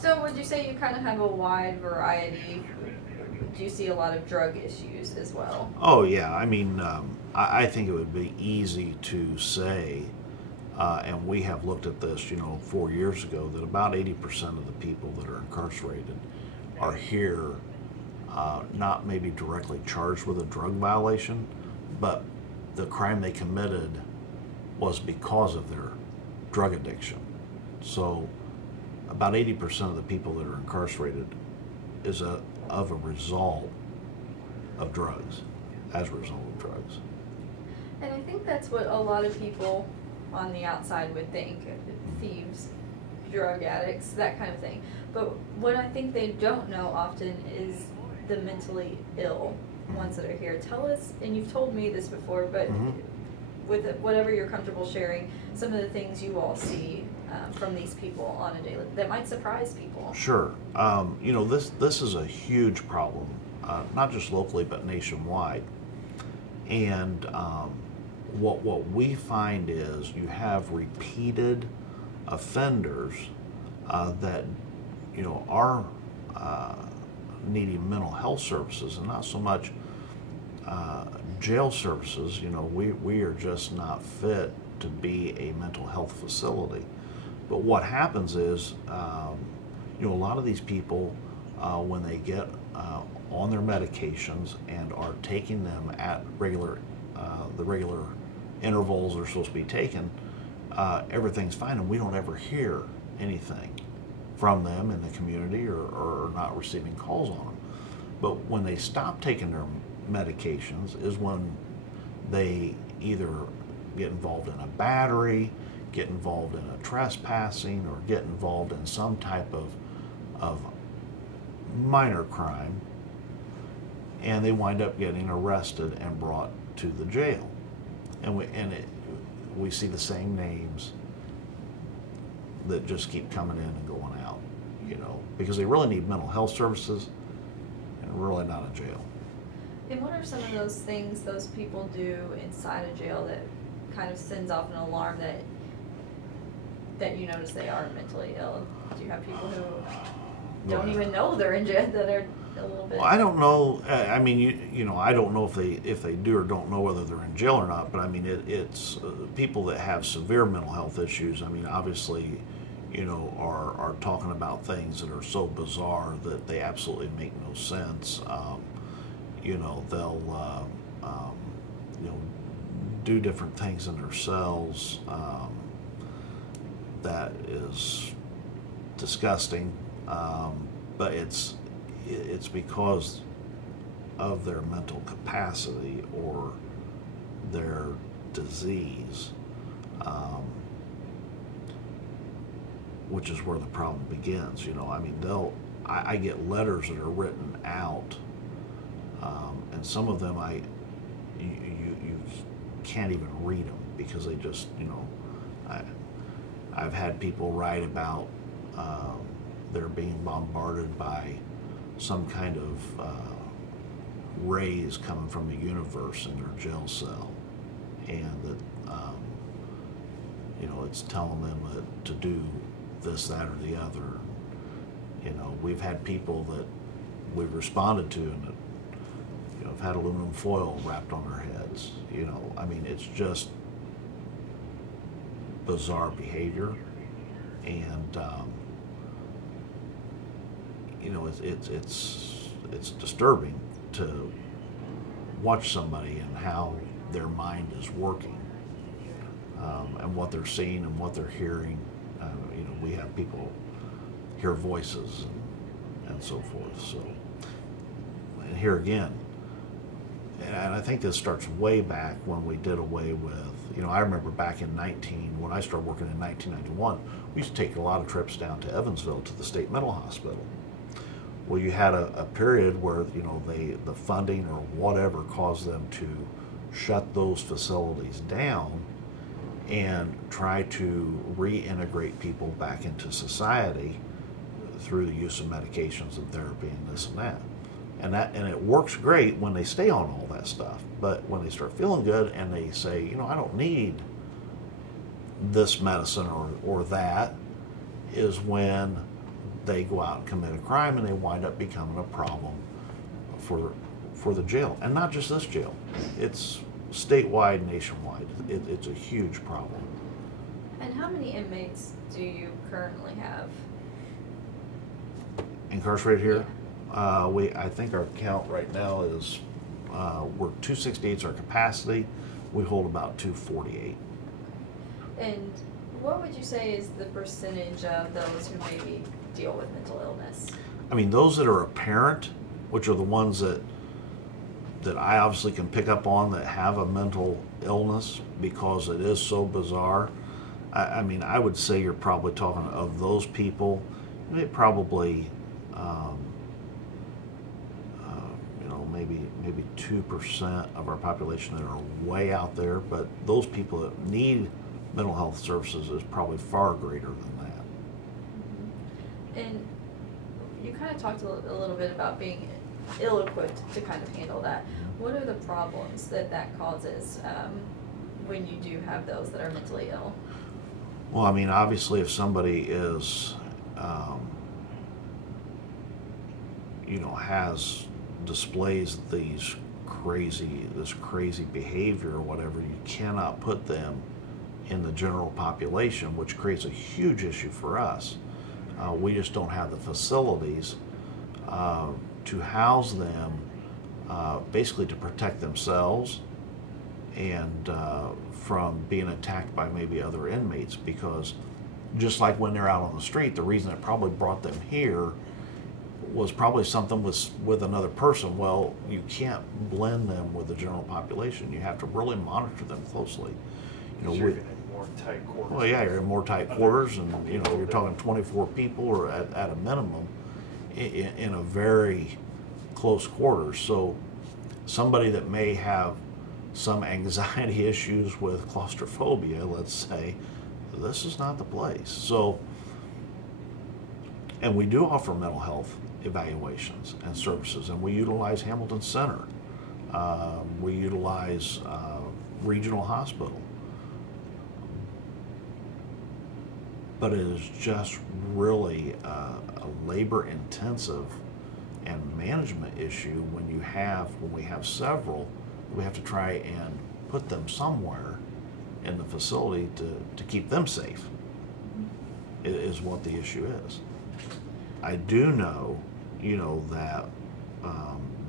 So would you say you kind of have a wide variety? Do you see a lot of drug issues as well? Oh yeah, I mean, I think it would be easy to say, and we have looked at this, 4 years ago, that about 80% of the people that are incarcerated are here, not maybe directly charged with a drug violation, but the crime they committed was because of their drug addiction. So about 80% of the people that are incarcerated is of a result of drugs, as a result of drugs. And I think that's what a lot of people on the outside would think, thieves, drug addicts, that kind of thing. But what I think they don't know often is the mentally ill ones that are here. Tell us, and you've told me this before, but with whatever you're comfortable sharing, some of the things you all see from these people on a daily, that might surprise people. Sure. This is a huge problem, not just locally but nationwide. And what we find is you have repeated offenders that are needing mental health services, and not so much jail services. We are just not fit to be a mental health facility. But what happens is, a lot of these people, when they get on their medications and are taking them at the regular intervals they're supposed to be taken, everything's fine, and we don't ever hear anything from them in the community, or not receiving calls on them. But when they stop taking their medications is when they either get involved in a battery, get involved in a trespassing, or get involved in some type of minor crime, and they wind up getting arrested and brought to the jail. And we see the same names that just keep coming in and going out, because they really need mental health services and really not a jail. And what are some of those things those people do inside a jail that kind of sends off an alarm that you notice they are mentally ill? Do you have people who don't even know they're in jail, that are a little bit? Well, I don't know. I mean, I don't know if they do or don't know whether they're in jail or not. But I mean, it's people that have severe mental health issues. I mean, obviously, are talking about things that are so bizarre that they absolutely make no sense. They'll do different things in their cells. That is disgusting, but it's because of their mental capacity or their disease, which is where the problem begins. I mean, I get letters that are written out, and some of them you can't even read them because they just, I've had people write about they're being bombarded by some kind of rays coming from the universe in their jail cell, and that it's telling them to do this, that, or the other. We've had people that we've responded to and that have had aluminum foil wrapped on their heads. I mean, it's just bizarre behavior, and it's disturbing to watch somebody and how their mind is working, and what they're seeing and what they're hearing. We have people hear voices and so forth. So, and here again, and I think this starts way back when we did away with, I remember back in when I started working in 1991, we used to take a lot of trips down to Evansville to the state mental hospital. Well, you had a period where, the funding or whatever caused them to shut those facilities down and try to reintegrate people back into society through the use of medications and therapy and this and that. And it works great when they stay on all that stuff. But when they start feeling good and they say, I don't need this medicine or that, is when they go out and commit a crime, and they wind up becoming a problem for the jail. And not just this jail. It's statewide, nationwide. It's a huge problem. And how many inmates do you currently have? Incarcerated here? I think our count right now is, we're 268 is our capacity. We hold about 248. And what would you say is the percentage of those who maybe deal with mental illness? I mean, those that are apparent, which are the ones that I obviously can pick up on that have a mental illness because it is so bizarre. I mean, I would say you're probably talking of those people, probably, maybe 2% of our population that are way out there, but those people that need mental health services is probably far greater than that. And you kind of talked a little bit about being ill-equipped to kind of handle that. What are the problems that causes when you do have those that are mentally ill? Well, I mean, obviously, if somebody is, displays this crazy behavior or whatever, you cannot put them in the general population, which creates a huge issue for us. We just don't have the facilities to house them, basically to protect themselves and from being attacked by maybe other inmates, because just like when they're out on the street, the reason it probably brought them here was probably something with another person. Well, you can't blend them with the general population. You have to really monitor them closely. You're in more tight quarters. Well, yeah, you're in more tight quarters, and you're talking 24 people, or at a minimum, in a very close quarters. So somebody that may have some anxiety issues with claustrophobia, let's say, this is not the place. So, and we do offer mental health evaluations and services, and we utilize Hamilton Center. We utilize Regional Hospital. But it is just really a labor-intensive and management issue when we have several. We have to try and put them somewhere in the facility to keep them safe, is what the issue is. I do know, that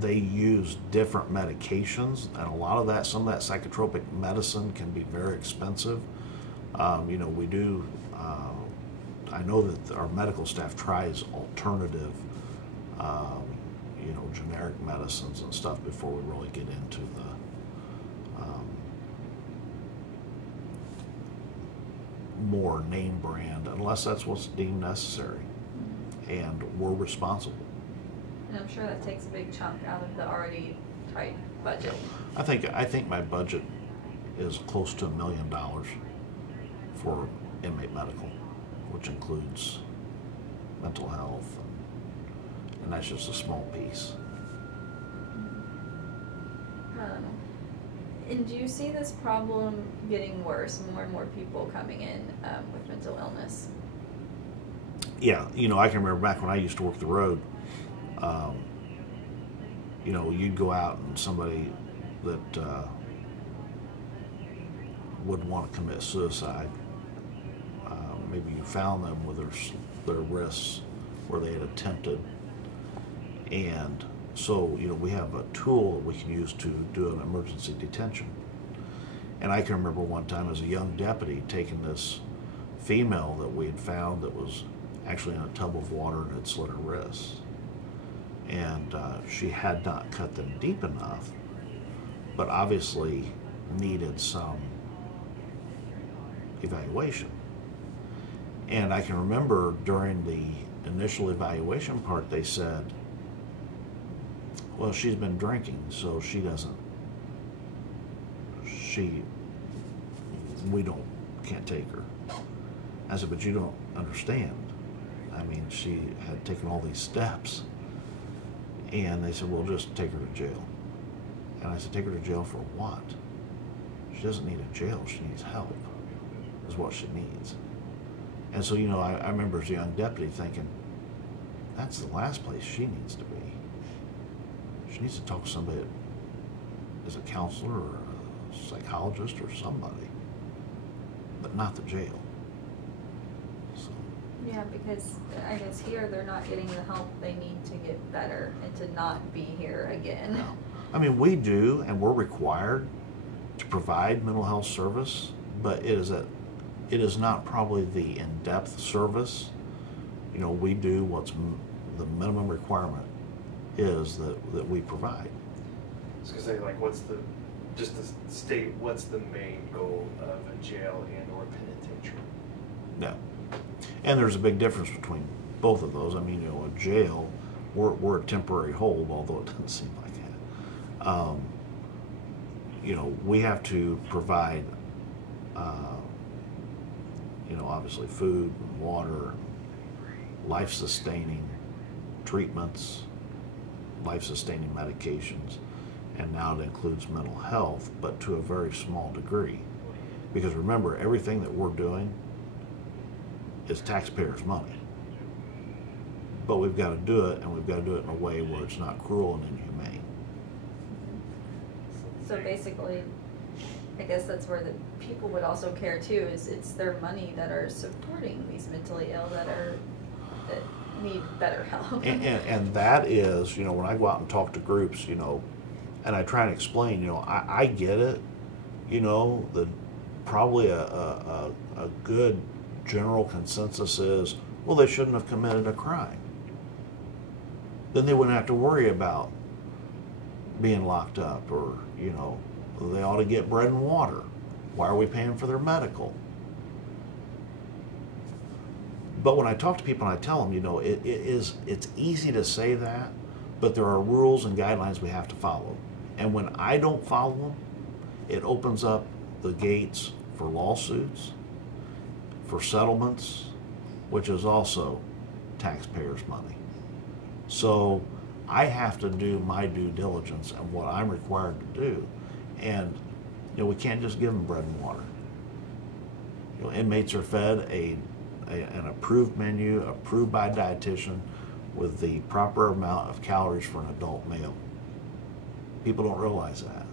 they use different medications, and a lot of that, some of that psychotropic medicine can be very expensive. We do, I know that our medical staff tries alternative, generic medicines and stuff before we really get into the more name brand, unless that's what's deemed necessary, and we're responsible. And I'm sure that takes a big chunk out of the already tight budget. I think my budget is close to $1 million for inmate medical, which includes mental health, and that's just a small piece. And do you see this problem getting worse, more and more people coming in with mental illness? Yeah, I can remember back when I used to work the road, you'd go out and somebody that would want to commit suicide, maybe you found them with their wrists where they had attempted, and so we have a tool that we can use to do an emergency detention. And I can remember one time as a young deputy taking this female that we had found that was actually in a tub of water and had slit her wrists, and she had not cut them deep enough, but obviously needed some evaluation. And I can remember during the initial evaluation part, they said, well, she's been drinking, so can't take her. I said, but you don't understand. I mean, she had taken all these steps. And they said, well, just take her to jail. And I said, take her to jail for what? She doesn't need a jail, she needs help, is what she needs. And so, I remember as a young deputy thinking, that's the last place she needs to be. She needs to talk to somebody that is a counselor or a psychologist or somebody, but not the jail. So, Yeah, because I guess here they're not getting the help they need to get better and to not be here again. no. I mean, we do, and we're required to provide mental health service, but it is not probably the in-depth service. You know, we do what's the minimum requirement is that we provide. I was gonna say, like, what's the main goal of a jail and or penitentiary? Yeah. And there's a big difference between both of those. I mean, you know, a jail, we're a temporary hold, although it doesn't seem like that. You know, we have to provide, you know, obviously food and water, life-sustaining treatments, life-sustaining medications, and now it includes mental health, but to a very small degree. Because remember, everything that we're doing is taxpayers' money. But we've got to do it, and we've got to do it in a way where it's not cruel and inhumane. So basically, I guess that's where the people would also care too, is it's their money that are supporting these mentally ill that need better help. And that is, you know, when I go out and talk to groups, you know, and I try and explain, you know, I get it, you know, probably a good general consensus is, well, they shouldn't have committed a crime. Then they wouldn't have to worry about being locked up, or, you know, they ought to get bread and water. Why are we paying for their medical? But when I talk to people and I tell them, you know, it's easy to say that, but there are rules and guidelines we have to follow. And when I don't follow them, it opens up the gates for lawsuits, for settlements, which is also taxpayers' money. So I have to do my due diligence and what I'm required to do. And, you know, we can't just give them bread and water. You know, inmates are fed an approved menu, approved by a dietitian, with the proper amount of calories for an adult male. People don't realize that.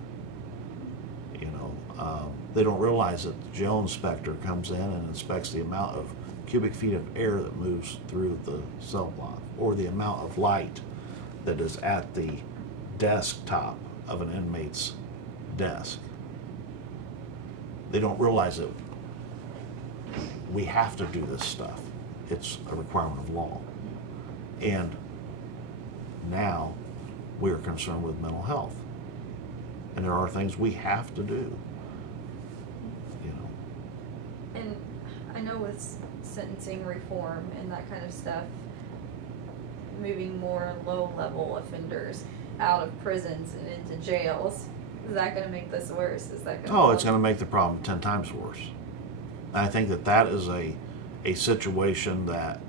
You know, they don't realize that the jail inspector comes in and inspects the amount of cubic feet of air that moves through the cell block, or the amount of light that is at the desktop of an inmate's desk. They don't realize that we have to do this stuff. It's a requirement of law. And now we are concerned with mental health. And there are things we have to do, you know. And I know with sentencing reform and that kind of stuff, moving more low-level offenders out of prisons and into jails, is that going to make this worse? Is that going to it's going to make the problem 10 times worse. And I think that is a situation that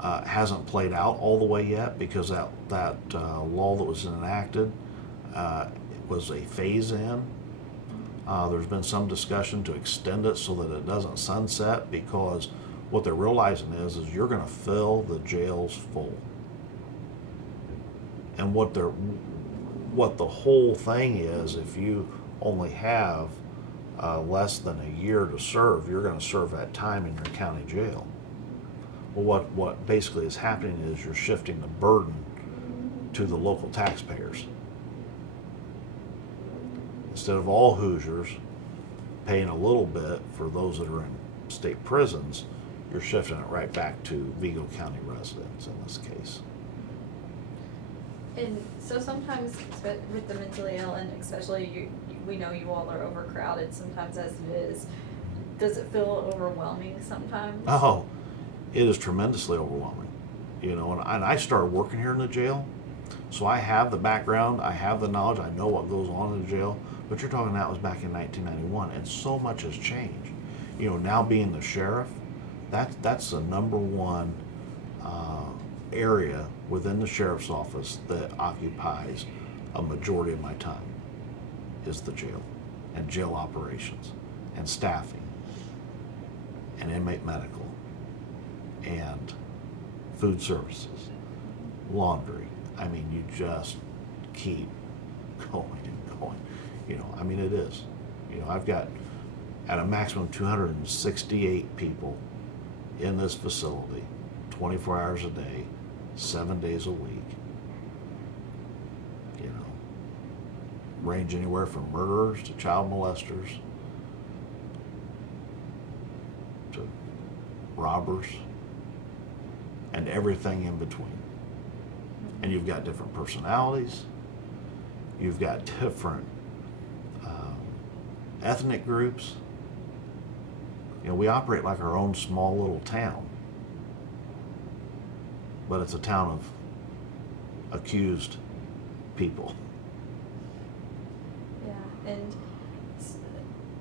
hasn't played out all the way yet, because that law that was enacted was a phase-in. There's been some discussion to extend it so that it doesn't sunset, because what they're realizing is you're going to fill the jails full. And what the whole thing is, if you only have less than a year to serve, you're going to serve that time in your county jail. Well, what basically is happening is you're shifting the burden to the local taxpayers. Instead of all Hoosiers paying a little bit for those that are in state prisons, you're shifting it right back to Vigo County residents in this case. And so sometimes with the mentally ill, and especially we know you all are overcrowded sometimes as it is, does it feel overwhelming sometimes? Oh, it is tremendously overwhelming. You know, and I started working here in the jail, so I have the background, I have the knowledge, I know what goes on in the jail, but you're talking that was back in 1991, and so much has changed. You know, now being the sheriff, that's the number one area within the sheriff's office that occupies a majority of my time, is the jail, and jail operations, and staffing, and inmate medical, and food services. laundry. I mean, you just keep going and going. You know, I mean, it is. You know, I've got at a maximum 268 people in this facility, 24 hours a day, 7 days a week. You know, range anywhere from murderers to child molesters to robbers and everything in between. And you've got different personalities, you've got different ethnic groups. You know, we operate like our own small little town, but it's a town of accused people. Yeah, and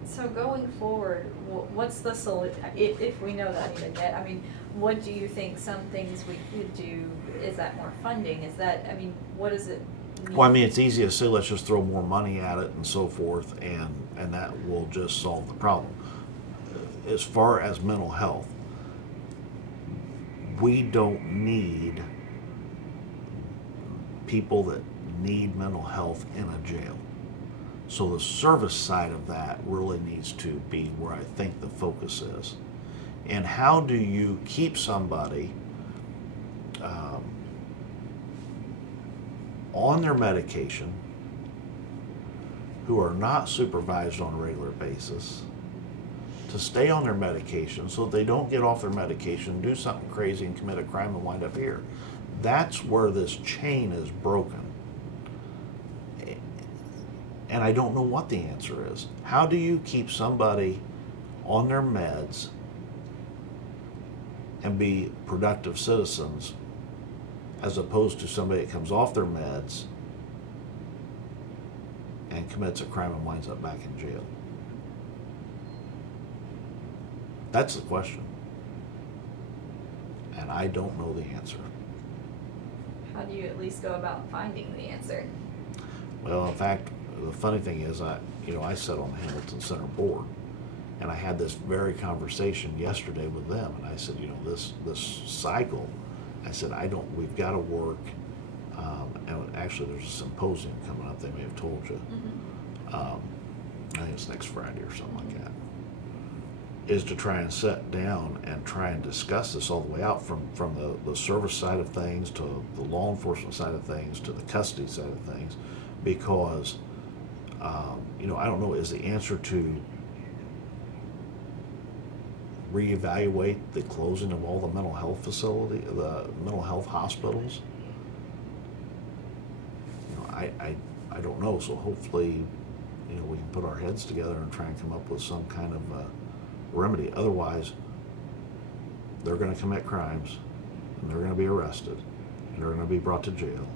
so going forward, what's the solution, if we know that even yet? I mean, what do you think some things we could do? Is that more funding? Is that, I mean, what does it mean? Well, I mean, it's easy to say, let's just throw more money at it and so forth, and that will just solve the problem. As far as mental health, we don't need people that need mental health in a jail. So the service side of that really needs to be where I think the focus is. And how do you keep somebody on their medication who are not supervised on a regular basis to stay on their medication so they don't get off their medication, do something crazy and commit a crime and wind up here? That's where this chain is broken. And I don't know what the answer is. How do you keep somebody on their meds and be productive citizens as opposed to somebody that comes off their meds and commits a crime and winds up back in jail? That's the question. And I don't know the answer. How do you at least go about finding the answer? Well, in fact, the funny thing is, I sat on the Hamilton Center board, and I had this very conversation yesterday with them, and I said, this cycle, I said, we've got to work, and actually there's a symposium coming up, they may have told you. Mm-hmm. I think it's next Friday or something like that, is to try and sit down and try and discuss this all the way out from the service side of things to the law enforcement side of things to the custody side of things, because I don't know, is the answer to reevaluate the closing of all the mental health the mental health hospitals? I don't know. So hopefully, we can put our heads together and try and come up with some kind of remedy. Otherwise, they're going to commit crimes, and they're going to be arrested, and they're going to be brought to jail,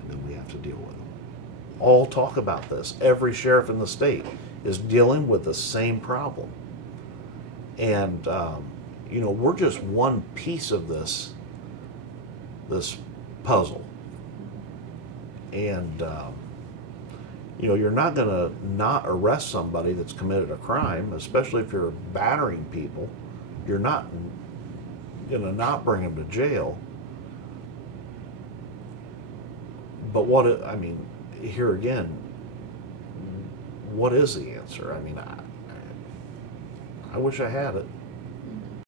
and then we have to deal with them. All talk about this. Every sheriff in the state is dealing with the same problem. And, we're just one piece of this puzzle. And, you're not going to not arrest somebody that's committed a crime, especially if you're battering people. You're not going to not bring them to jail. But here again, what is the answer? I wish I had it.